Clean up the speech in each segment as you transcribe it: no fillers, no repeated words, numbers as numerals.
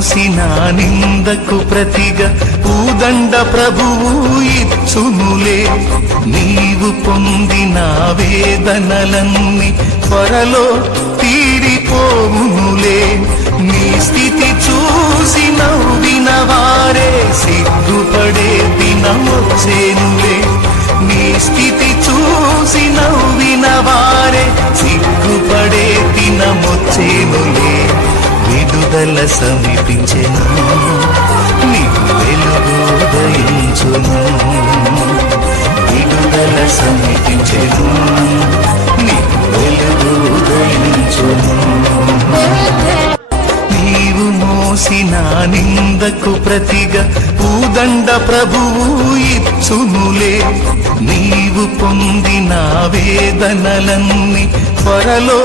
మోసిన నిందకు ప్రతిగా పూదండ ప్రభువు ఇచ్చునులే. నీవు పొందిన వేదనలన్నీ త్వరలో తీరిపోవునులే. నీ స్థితి చూసి నవ్విన వారే సిగ్గుపడే దినమొచ్చేనులే. నీ స్థితి చూసి నవ్విన వారే సిగ్గుపడే దినమొచ్చేనులే. విడుదల సమీపించెను, నీకు వెలుగు ఉదయించును. విడుదల సమీపించెను, నీకు వెలుగు ఉదయించును. నీవు మోసిన నిందకు ప్రతిగా పూదండ ప్రభువు ఇచ్చునులే. నీవు పొందిన వేదనలన్నీ త్వరలో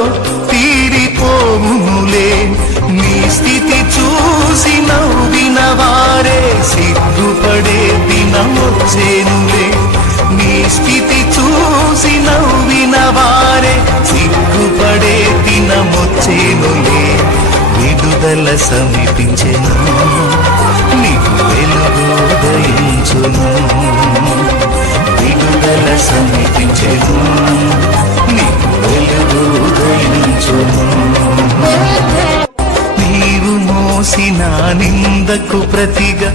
తీరిపోవునులే. నీ స్థితి చూసి నవ్విన వారే సిగ్గుపడే దినమొచ్చేనులే. నీ స్థితి చూసి నవ్విన వారే సిగ్గుపడే దినమొచ్చేనులే. విడుదల సమీపించెను, నీకు వెలుగు ఉదయించును. విడుదల సమీపించెను, నీకు వెలుగు ఉదయించును. నీవు మోసిన నిందకు ప్రతిగా